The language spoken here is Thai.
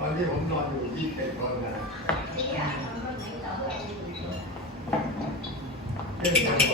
ตอนที่ผมนอนอยู่ที่เป็นคนนะเรื่องการ